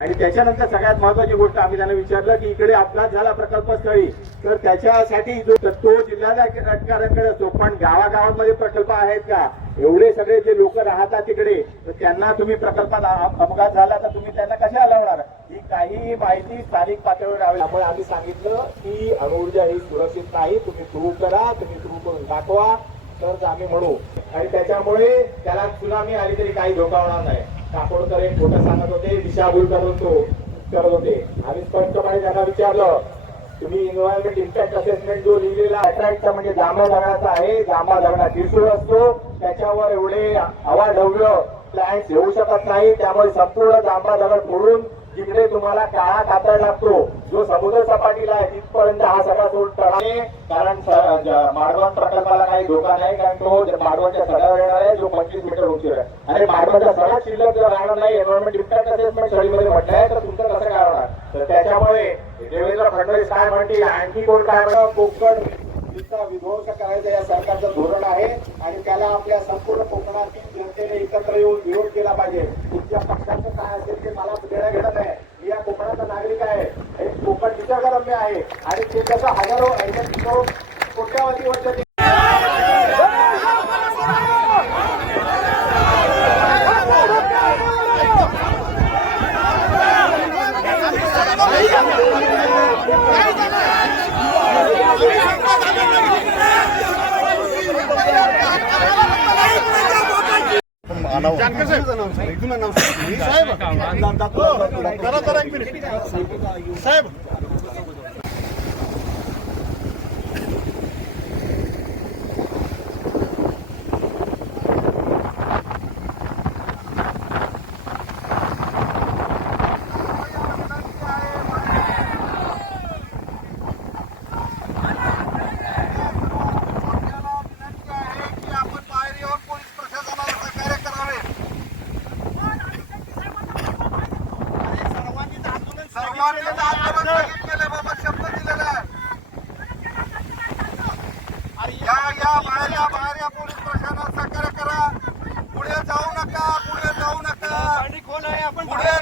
आणि त्याच्यानंतर सगळ्यात महत्वाची गोष्ट आम्ही त्यांना विचारलं की इकडे अपघात झाला प्रकल्पस्थळी तर त्याच्यासाठी जो तो जिल्हाधिकाऱ्यांकडे असतो, पण गावागावांमध्ये प्रकल्प आहेत का? एवढे सगळे जे लोक राहतात तिकडे तर त्यांना तुम्ही प्रकल्पात अपघात झाला तर तुम्ही त्यांना कशा हलवणार? ही काही माहिती स्थानिक पातळीवर राहावी. त्यामुळे आम्ही सांगितलं की अणुऊर्जा ही सुरक्षित नाही, तुम्ही सुरू करा, तुम्ही सुरू करून दाखवा तर आम्ही म्हणू. आणि त्याच्यामुळे त्याला सुनामी आली तरी काही धोका होणार नाही. काकोडकर एक खोटं सांगत होते, दिशाभूल करत होते. आम्ही स्पष्टपणे त्यांना विचारलं तुम्ही एन्व्हायरमेंट इम्पॅक्ट असेसमेंट जो लिहिलेला अट्रॅक्टचा म्हणजे जांभा दगडाचा आहे, जांभा दगडा त्रिशूळ असतो, त्याच्यावर एवढे अवाढव्य प्लॅन्ट येऊ शकत नाही. त्यामुळे संपूर्ण जांभा दगड फोडून जिकडे तुम्हाला काळा कातळ लागतो जो समुद्र सपाटीला आहे तिथपर्यंत हा सगळा सोड टळाने, कारण माडवण प्रकल्पाला काही धोका नाही, कारण तो माडवणच्या सडावर येणार आहे जो 25 मीटर उंचीवर आहे. आणि माडवणचा सडा शिल्लक जर राहणार नाही एन्व्हायरमेंट इम्पॅक्ट असेसमेंट स्टडीमध्ये म्हटलं आहे तर तुमचं कसं काय होणार? तर त्याच्यामुळे देवेंद्र फडणवीस काय म्हणतील, आणखी कोण काय म्हणतं, कोकण विध्वंस करायचं या सरकारचं धोरण आहे आणि त्याला आपल्या संपूर्ण कोकणातील जनतेने एकत्र येऊन विरोध केला पाहिजे. तुमच्या पक्षाचं काय असेल ते मला देणं घेणं नाही. मी या कोकणाचा नागरिक आहे, हे कोकण निसर्गरम्य आहे आणि ते कसं हजारो कोट्यावधी वर्ष साहेब बाहेर या पोलीस प्रशासनात सहकार्य करा. पुढे जाऊ नका, पुढे जाऊ नका. पुढे